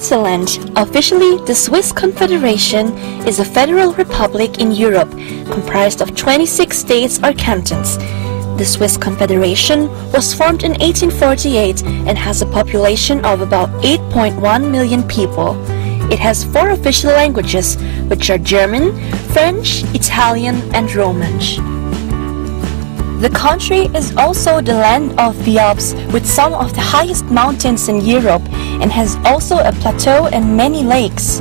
Switzerland, officially the Swiss Confederation, is a federal republic in Europe comprised of 26 states or cantons. The Swiss Confederation was formed in 1848 and has a population of about 8.1 million people. It has 4 official languages, which are German, French, Italian, and Romansh. The country is also the land of the Alps, with some of the highest mountains in Europe, and has also a plateau and many lakes.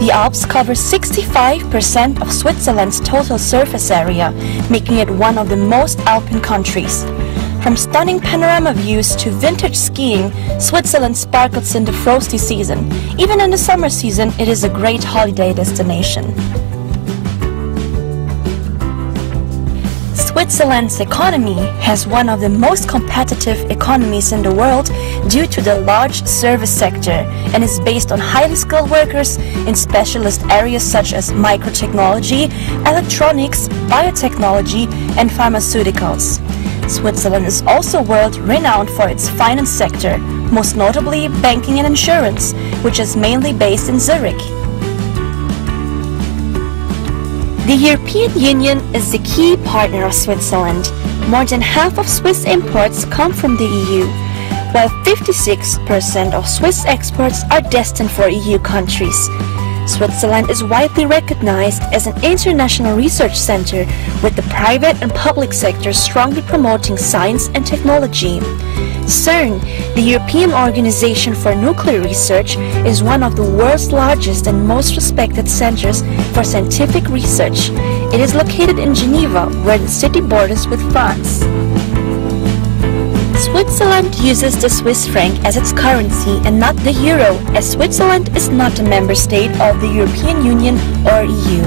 The Alps cover 65% of Switzerland's total surface area, making it one of the most alpine countries. From stunning panorama views to vintage skiing, Switzerland sparkles in the frosty season. Even in the summer season, it is a great holiday destination. Switzerland's economy has one of the most competitive economies in the world due to the large service sector and is based on highly skilled workers in specialist areas such as microtechnology, electronics, biotechnology, and pharmaceuticals. Switzerland is also world-renowned for its finance sector, most notably banking and insurance, which is mainly based in Zurich. The European Union is the key partner of Switzerland. More than half of Swiss imports come from the EU, while 56% of Swiss exports are destined for EU countries. Switzerland is widely recognized as an international research center, with the private and public sectors strongly promoting science and technology. CERN, the European Organization for Nuclear Research, is one of the world's largest and most respected centers for scientific research. It is located in Geneva, where the city borders with France. Switzerland uses the Swiss franc as its currency and not the euro, as Switzerland is not a member state of the European Union or EU.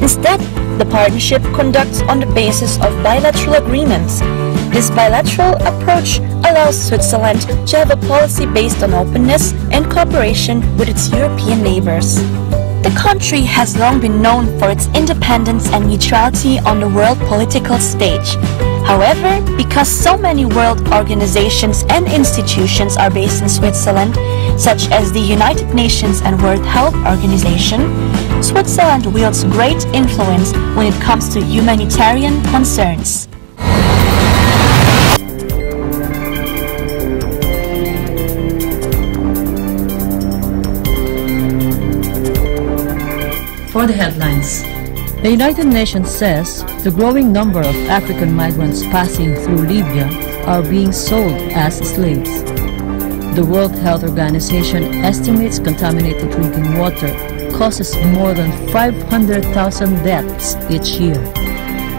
Instead, the partnership conducts on the basis of bilateral agreements. This bilateral approach allows Switzerland to have a policy based on openness and cooperation with its European neighbors. The country has long been known for its independence and neutrality on the world political stage. However, because so many world organizations and institutions are based in Switzerland, such as the United Nations and World Health Organization, Switzerland wields great influence when it comes to humanitarian concerns. For the headlines, the United Nations says the growing number of African migrants passing through Libya are being sold as slaves. The World Health Organization estimates contaminated drinking water causes more than 500,000 deaths each year.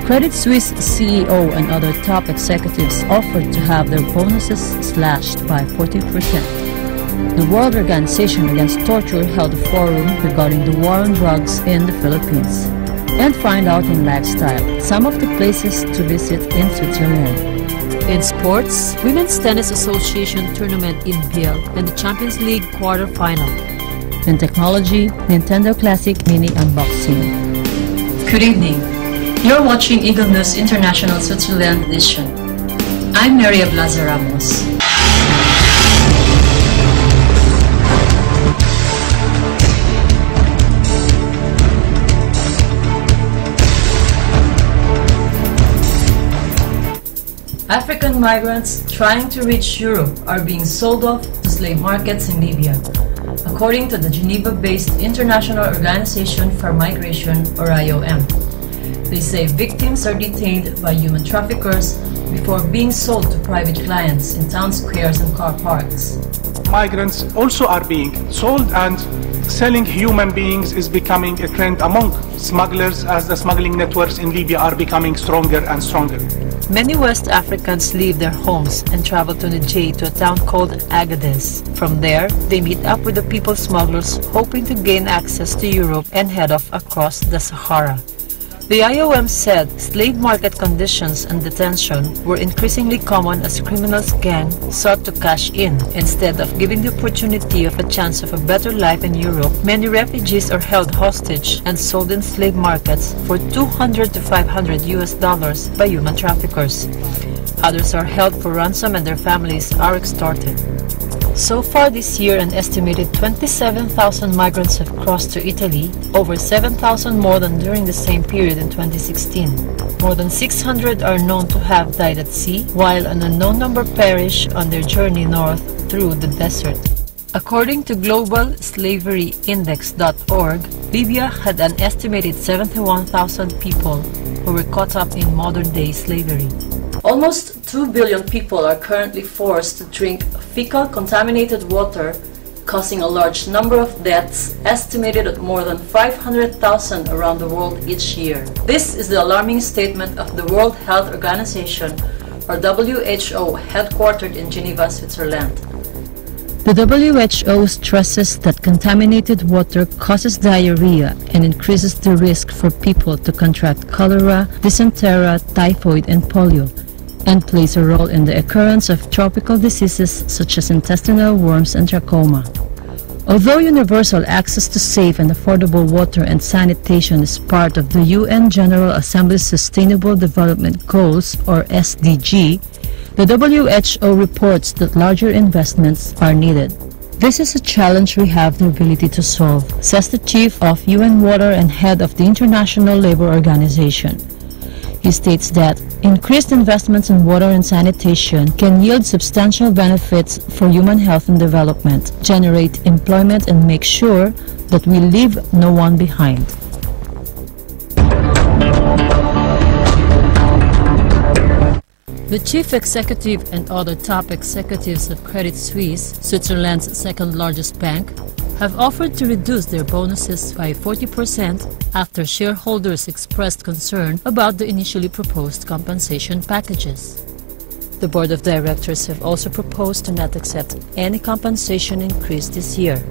Credit Suisse CEO and other top executives offered to have their bonuses slashed by 40%. The World Organization Against Torture held a forum regarding the war on drugs in the Philippines. And find out in lifestyle some of the places to visit in Switzerland. In sports, Women's Tennis Association tournament in Biel and the Champions League quarter-final. In technology, Nintendo Classic Mini unboxing. Good evening. You're watching Eagle News International Switzerland edition. I'm Maria Blaza Ramos. African migrants trying to reach Europe are being sold off to slave markets in Libya, according to the Geneva-based International Organization for Migration, or IOM. They say victims are detained by human traffickers before being sold to private clients in town squares and car parks. Migrants also are being sold, and selling human beings is becoming a trend among smugglers as the smuggling networks in Libya are becoming stronger and stronger. Many West Africans leave their homes and travel to Niger, to a town called Agadez. From there, they meet up with the people smugglers, hoping to gain access to Europe and head off across the Sahara. The IOM said slave market conditions and detention were increasingly common as criminals gang sought to cash in. Instead of giving the opportunity of a chance of a better life in Europe, many refugees are held hostage and sold in slave markets for $200 to $500 by human traffickers. Others are held for ransom and their families are extorted. So far this year, an estimated 27,000 migrants have crossed to Italy, over 7,000 more than during the same period in 2016. More than 600 are known to have died at sea, while an unknown number perish on their journey north through the desert. According to GlobalSlaveryIndex.org, Libya had an estimated 71,000 people who were caught up in modern-day slavery. Almost 2 billion people are currently forced to drink fecal contaminated water, causing a large number of deaths, estimated at more than 500,000 around the world each year. This is the alarming statement of the World Health Organization, or WHO, headquartered in Geneva, Switzerland. The WHO stresses that contaminated water causes diarrhea and increases the risk for people to contract cholera, dysentery, typhoid, and polio, and plays a role in the occurrence of tropical diseases such as intestinal worms and trachoma. Although universal access to safe and affordable water and sanitation is part of the UN General Assembly's Sustainable Development Goals, or SDG, the WHO reports that larger investments are needed. This is a challenge we have the ability to solve, says the chief of UN Water and head of the International Labour Organization. He states that increased investments in water and sanitation can yield substantial benefits for human health and development, generate employment, and make sure that we leave no one behind. The chief executive and other top executives of Credit Suisse, Switzerland's second-largest bank, have offered to reduce their bonuses by 40% after shareholders expressed concern about the initially proposed compensation packages. The board of directors have also proposed to not accept any compensation increase this year.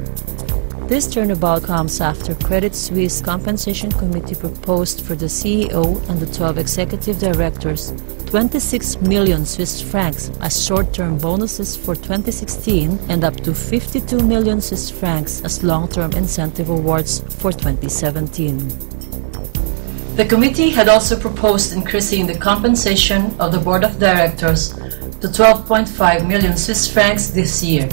This turnabout comes after Credit Suisse Compensation Committee proposed for the CEO and the 12 executive directors 26 million Swiss francs as short-term bonuses for 2016 and up to 52 million Swiss francs as long-term incentive awards for 2017. The committee had also proposed increasing the compensation of the board of directors to 12.5 million Swiss francs this year,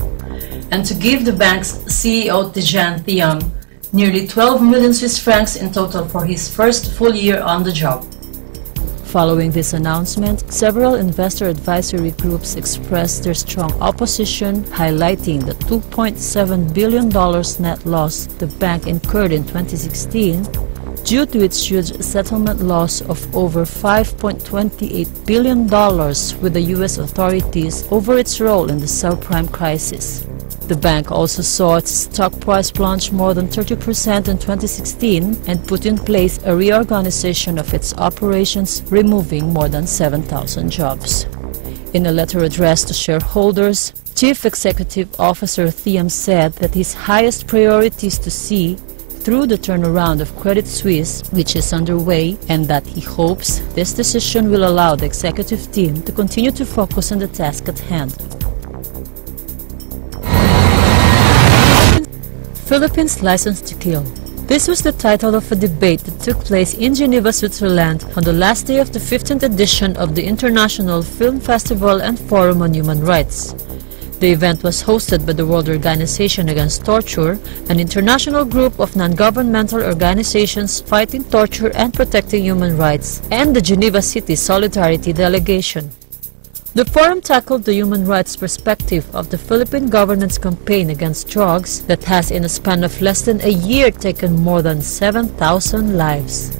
and to give the bank's CEO Tidjane Thiam nearly 12 million Swiss francs in total for his first full year on the job. Following this announcement, several investor advisory groups expressed their strong opposition, highlighting the $2.7 billion net loss the bank incurred in 2016 due to its huge settlement loss of over $5.28 billion with the U.S. authorities over its role in the subprime crisis. The bank also saw its stock price plunge more than 30% in 2016 and put in place a reorganization of its operations, removing more than 7,000 jobs. In a letter addressed to shareholders, Chief Executive Officer Thiam said that his highest priority is to see through the turnaround of Credit Suisse, which is underway, and that he hopes this decision will allow the executive team to continue to focus on the task at hand. Philippines License to Kill. This was the title of a debate that took place in Geneva, Switzerland on the last day of the 15th edition of the International Film Festival and Forum on Human Rights. The event was hosted by the World Organization Against Torture, an international group of non-governmental organizations fighting torture and protecting human rights, and the Geneva City Solidarity Delegation. The forum tackled the human rights perspective of the Philippine government's campaign against drugs that has in a span of less than a year taken more than 7,000 lives.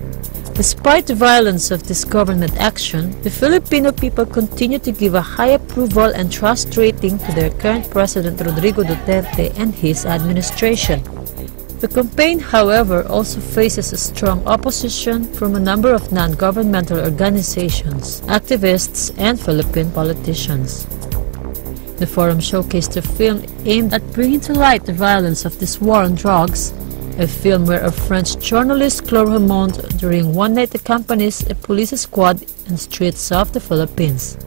Despite the violence of this government action, the Filipino people continue to give a high approval and trust rating to their current President Rodrigo Duterte and his administration. The campaign, however, also faces a strong opposition from a number of non-governmental organizations, activists, and Philippine politicians. The forum showcased a film aimed at bringing to light the violence of this war on drugs, a film where a French journalist, Claude Raymond, during one night accompanies a police squad in the streets of the Philippines.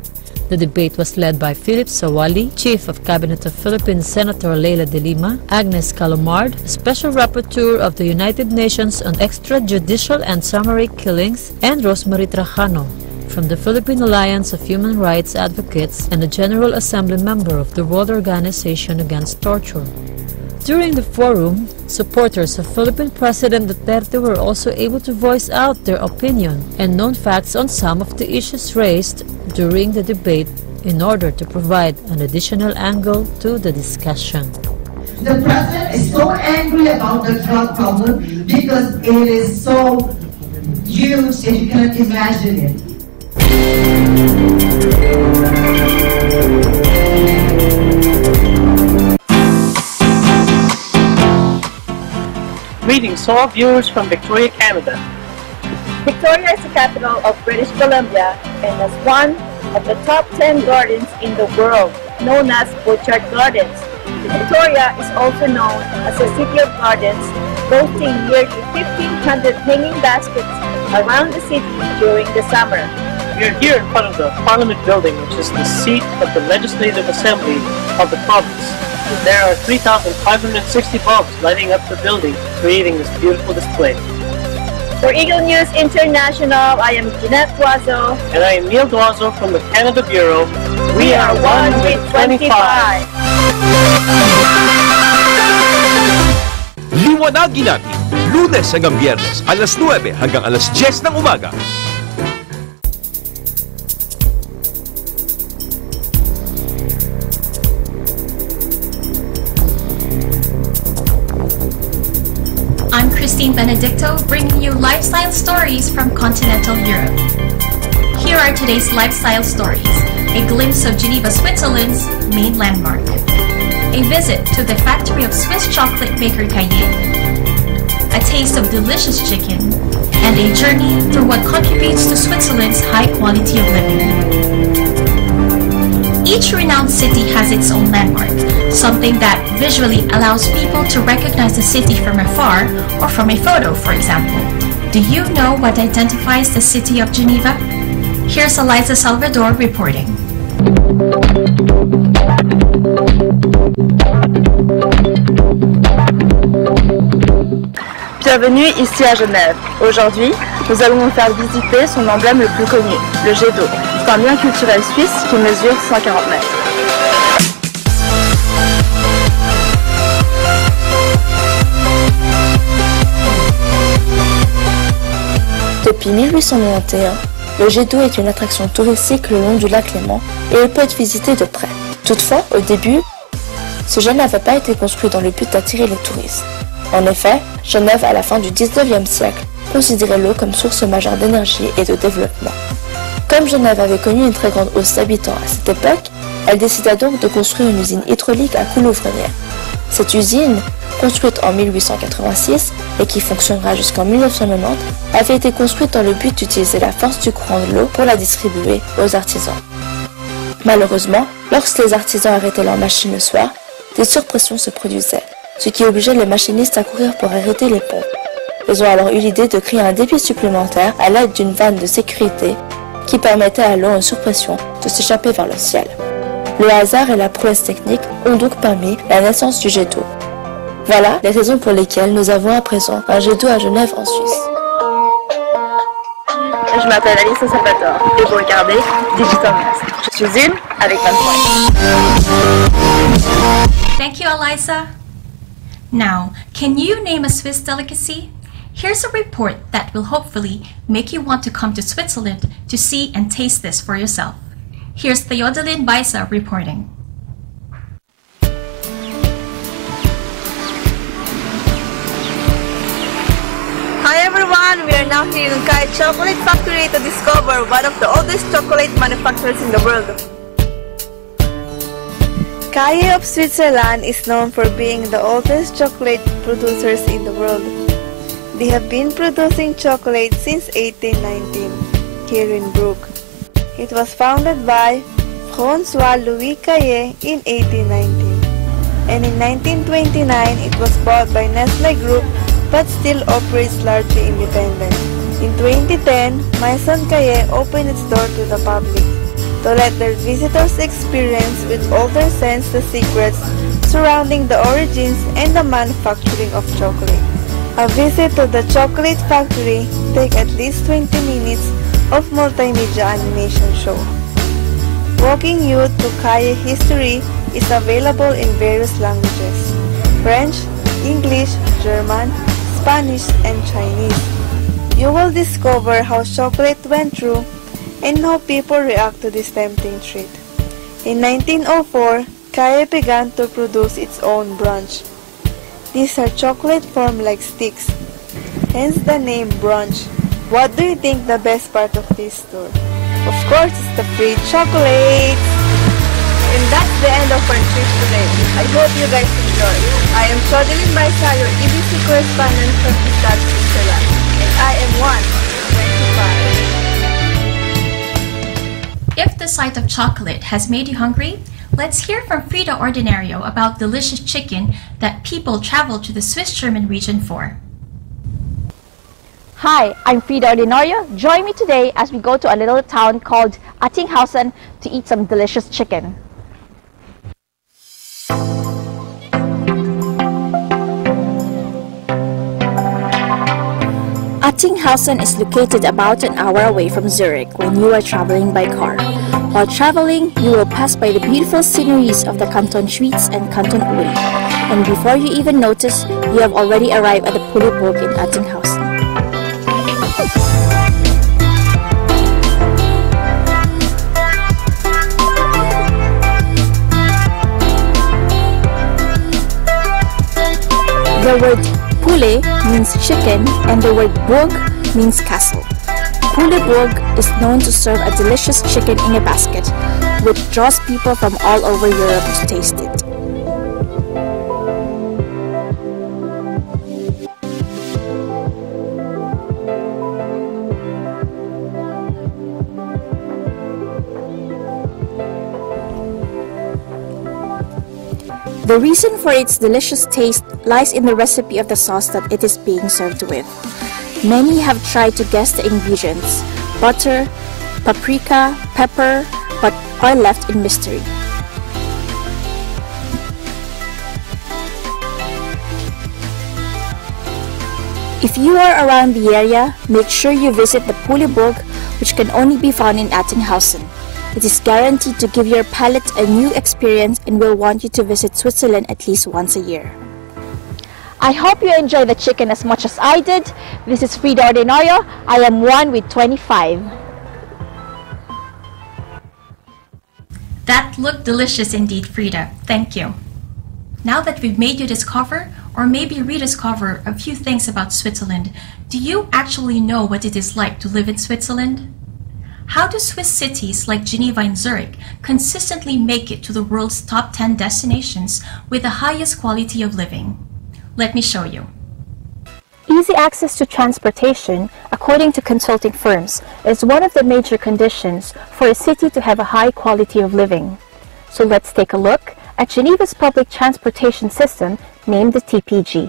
The debate was led by Philip Sawali, Chief of Cabinet of Philippines Senator Leila de Lima, Agnes Calomard, Special Rapporteur of the United Nations on Extrajudicial and Summary Killings, and Rosemary Trajano. from the Philippine Alliance of Human Rights Advocates and a General Assembly member of the World Organization Against Torture. During the forum, supporters of Philippine President Duterte were also able to voice out their opinion and known facts on some of the issues raised during the debate in order to provide an additional angle to the discussion. The president is so angry about the drug problem because it is so huge that you cannot imagine it. Greetings to all viewers from Victoria, Canada. Victoria is the capital of British Columbia and has one of the top 10 gardens in the world, known as Butchart Gardens. Victoria is also known as a city of gardens, boasting nearly 1,500 hanging baskets around the city during the summer. We are here in front of the Parliament building, which is the seat of the Legislative Assembly of the province. There are 3,560 bulbs lighting up the building, creating this beautiful display. For Eagle News International, I am Jeanette Guazo. And I am Neil Duazo from the Canada Bureau. We are one with 25. Liwanagin natin, Lunes hanggang Biyernes, alas 9 hanggang alas 10 ng umaga. I'm Christine Benedicto, bringing you lifestyle stories from continental Europe. Here are today's lifestyle stories. A glimpse of Geneva, Switzerland's main landmark. A visit to the factory of Swiss chocolate maker Caillet. A taste of delicious chicken. And a journey through what contributes to Switzerland's high quality of living. Each renowned city has its own landmark, something that visually allows people to recognize the city from afar or from a photo, for example. Do you know what identifies the city of Geneva? Here's Eliza Salvador reporting. Bienvenue ici à Genève. Aujourd'hui, nous allons vous faire visiter son emblème le plus connu, le jet d'eau. C'est un bien culturel suisse qui mesure 140 mètres. Depuis 1891, le jet d'eau est une attraction touristique le long du lac Léman et il peut être visité de près. Toutefois, au début, ce jet n'avait pas été construit dans le but d'attirer les touristes. En effet, Genève, à la fin du 19e siècle, considérait l'eau comme source majeure d'énergie et de développement. Comme Genève avait connu une très grande hausse d'habitants à cette époque, elle décida donc de construire une usine hydraulique à Coulouvre-Nières. Cette usine, construite en 1886 et qui fonctionnera jusqu'en 1990, avait été construite dans le but d'utiliser la force du courant de l'eau pour la distribuer aux artisans. Malheureusement, lorsque les artisans arrêtaient leurs machines le soir, des surpressions se produisaient, ce qui obligeait les machinistes à courir pour arrêter les pompes. Ils ont alors eu l'idée de créer un débit supplémentaire à l'aide d'une vanne de sécurité qui permettait à l'eau en surpression de s'échapper vers le ciel. Le hasard et la prouesse technique ont donc permis la naissance du jet d'eau. Voilà les raisons pour lesquelles nous avons à présent un jet d'eau à Genève en Suisse. Je m'appelle Alissa Salvador et vous regardez Digital News. Je suis une avec 20 points. Thank you, Eliza. Now, can you name a Swiss delicacy? Here's a report that will hopefully make you want to come to Switzerland to see and taste this for yourself. Here's Theodoline Baisa reporting. Hi everyone, we are now here in Kai Chocolate Factory to discover one of the oldest chocolate manufacturers in the world. Caillet of Switzerland is known for being the oldest chocolate producers in the world. They have been producing chocolate since 1819 here in Brugg. It was founded by François Louis Caillet in 1819, and in 1929 it was bought by Nestlé Group but still operates largely independent. In 2010, Maison Caillet opened its door to the public to let their visitors experience with all their sense the secrets surrounding the origins and the manufacturing of chocolate. A visit to the chocolate factory takes at least 20 minutes of multimedia animation show. Walking you to Kaye history is available in various languages: French, English, German, Spanish, and Chinese. You will discover how chocolate went through and how people react to this tempting treat. In 1904, Kaye began to produce its own brunch. These are chocolate formed like sticks, hence the name brunch. What do you think the best part of this tour? Of course, it's the free chocolates! And that's the end of our trip today. I hope you guys enjoy. I am Chodeline Baisa, your EBC correspondent from Biel, Switzerland. And I am 1 of 25. If the sight of chocolate has made you hungry, let's hear from Frida Ordinario about delicious chicken that people travel to the Swiss-German region for. Hi, I'm Frida Ordinario. Join me today as we go to a little town called Attinghausen to eat some delicious chicken. Attinghausen is located about an hour away from Zurich when you are traveling by car. While traveling, you will pass by the beautiful sceneries of the Canton Suisse and Canton Uri. And before you even notice, you have already arrived at the Puleburg in Attinghausen. The word Pule means chicken and the word Burg means castle. Puleburg is known to serve a delicious chicken in a basket, which draws people from all over Europe to taste it. The reason for its delicious taste lies in the recipe of the sauce that it is being served with. Many have tried to guess the ingredients: butter, paprika, pepper, but are left in mystery. If you are around the area, make sure you visit the Puleburg, which can only be found in Attinghausen. It is guaranteed to give your palate a new experience and will want you to visit Switzerland at least once a year. I hope you enjoy the chicken as much as I did. This is Frida Ordinario. I am 1 with 25. That looked delicious indeed, Frida. Thank you. Now that we've made you discover, or maybe rediscover, a few things about Switzerland, do you actually know what it is like to live in Switzerland? How do Swiss cities like Geneva and Zurich consistently make it to the world's top 10 destinations with the highest quality of living? Let me show you. Easy access to transportation, according to consulting firms, is one of the major conditions for a city to have a high quality of living. So let's take a look at Geneva's public transportation system named the TPG.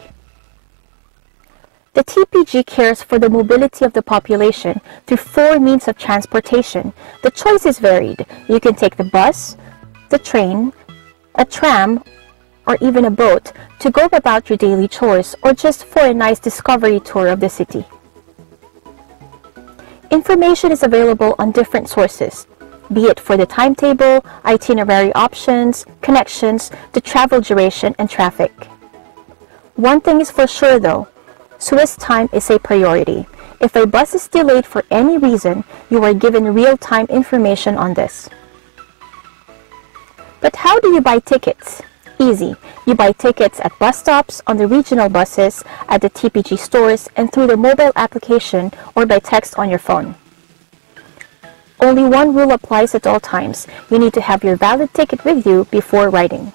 The TPG cares for the mobility of the population through 4 means of transportation. The choice is varied. You can take the bus, the train, a tram, or even a boat to go about your daily chores or just for a nice discovery tour of the city. Information is available on different sources, be it for the timetable, itinerary options, connections, the travel duration, and traffic. One thing is for sure though, Swiss time is a priority. If a bus is delayed for any reason, you are given real-time information on this. But how do you buy tickets? Easy. You buy tickets at bus stops, on the regional buses, at the TPG stores, and through the mobile application or by text on your phone. Only one rule applies at all times. You need to have your valid ticket with you before riding.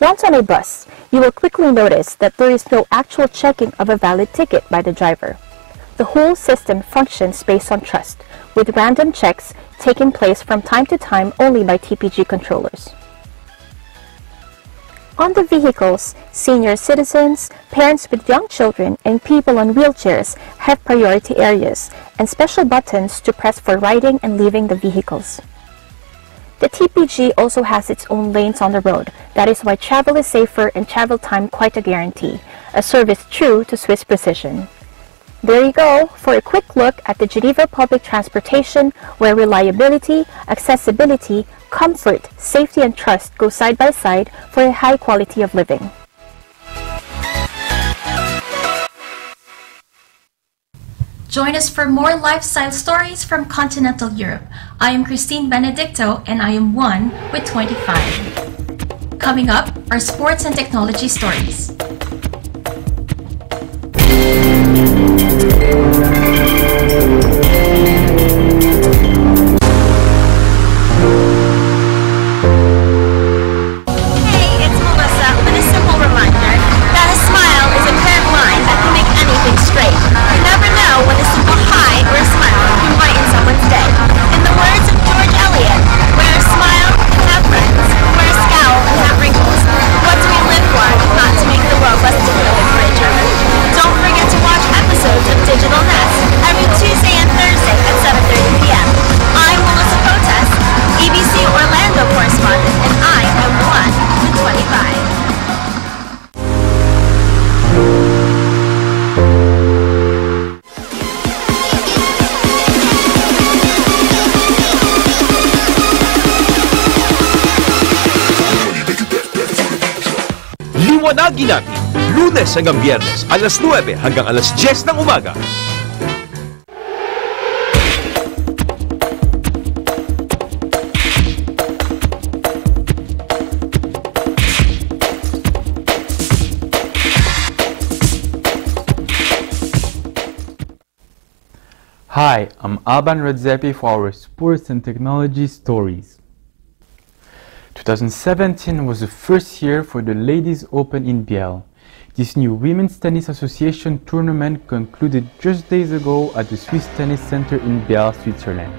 Once on a bus, you will quickly notice that there is no actual checking of a valid ticket by the driver. The whole system functions based on trust, with random checks taking place from time to time only by TPG controllers. On the vehicles, senior citizens, parents with young children, and people on wheelchairs have priority areas and special buttons to press for riding and leaving the vehicles. The TPG also has its own lanes on the road. That is why travel is safer and travel time quite a guarantee, a service true to Swiss precision. There you go for a quick look at the Geneva public transportation, where reliability, accessibility, comfort, safety and trust go side by side for a high quality of living. Join us for more lifestyle stories from continental Europe. I am Christine Benedicto and I am 1 with 25. Coming up are sports and technology stories. Liwanagin natin, Lunes hanggang Biyernes, alas 9 hanggang alas 10 ng umaga. Hi, I'm Alban Redzepi for our sports and technology stories. 2017 was the first year for the Ladies Open in Biel. This new Women's Tennis Association tournament concluded just days ago at the Swiss Tennis Center in Biel, Switzerland.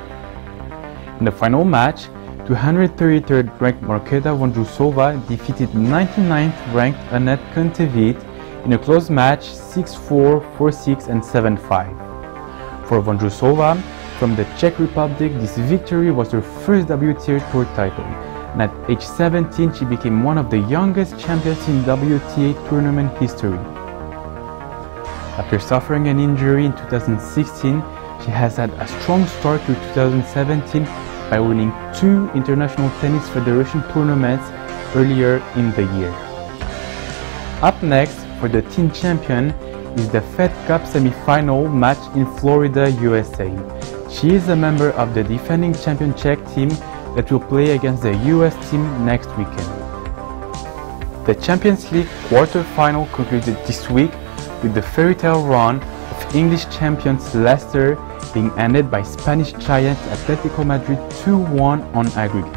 In the final match, 233rd ranked Marketa Vondrousova defeated 99th ranked Annette Kontaveit in a close match 6-4, 4-6 and 7-5. For Vondrousova, from the Czech Republic, this victory was her first WTA Tour title, and at age 17 she became one of the youngest champions in WTA tournament history. After suffering an injury in 2016, she has had a strong start to 2017 by winning 2 International Tennis Federation tournaments earlier in the year. Up next, for the team champion, is the Fed Cup semi-final match in Florida, USA. She is a member of the defending champion Czech team that will play against the US team next weekend. The Champions League quarter-final concluded this week with the fairy tale run of English champions Leicester being ended by Spanish giant Atletico Madrid 2-1 on aggregate.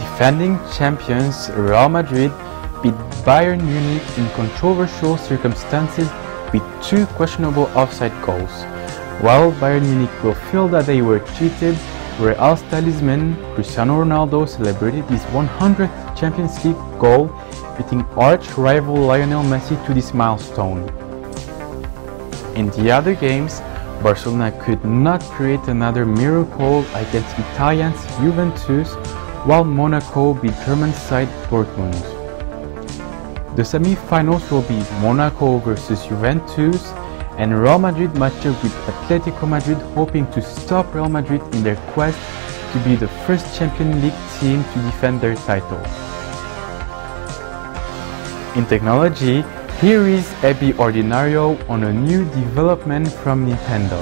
Defending champions Real Madrid beat Bayern Munich in controversial circumstances with 2 questionable offside goals. While Bayern Munich will feel that they were cheated, Real's talisman Cristiano Ronaldo celebrated his 100th Champions League goal, beating arch-rival Lionel Messi to this milestone. In the other games, Barcelona could not create another miracle against Italians Juventus, while Monaco beat German side Dortmund. The semi-finals will be Monaco versus Juventus and Real Madrid matched up with Atletico Madrid, hoping to stop Real Madrid in their quest to be the first Champions League team to defend their title. In technology, here is Abby Ordinario on a new development from Nintendo.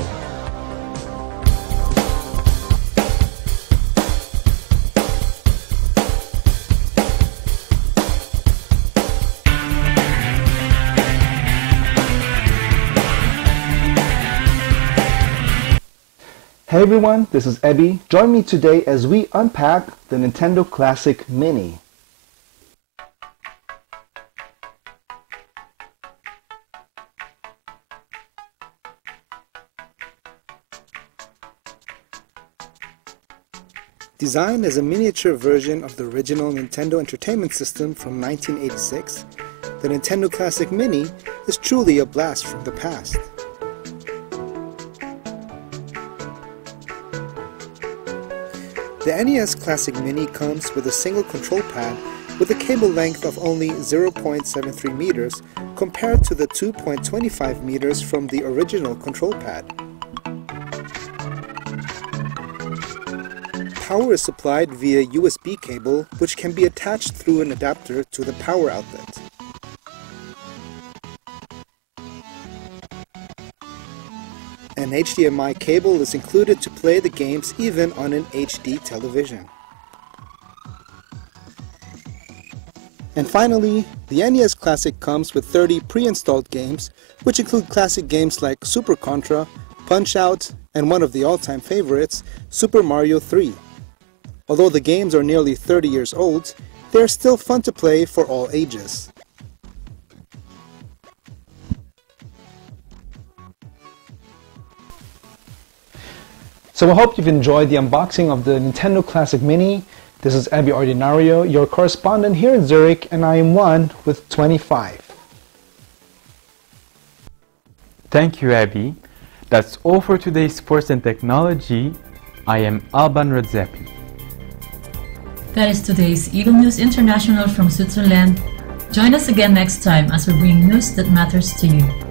Hey everyone, this is Ebby. Join me today as we unpack the Nintendo Classic Mini. Designed as a miniature version of the original Nintendo Entertainment System from 1986, the Nintendo Classic Mini is truly a blast from the past. The NES Classic Mini comes with a single control pad with a cable length of only 0.73 meters compared to the 2.25 meters from the original control pad. Power is supplied via USB cable, which can be attached through an adapter to the power outlet. An HDMI cable is included to play the games even on an HD television. And finally, the NES Classic comes with 30 pre-installed games, which include classic games like Super Contra, Punch-Out, and one of the all-time favorites, Super Mario 3. Although the games are nearly 30 years old, they are still fun to play for all ages. So I hope you've enjoyed the unboxing of the Nintendo Classic Mini. This is Abby Ordinario, your correspondent here in Zurich, and I am one with 25. Thank you, Abby. That's all for today's Sports and Technology. I am Alban Radzepi. That is today's Eagle News International from Switzerland. Join us again next time as we bring news that matters to you.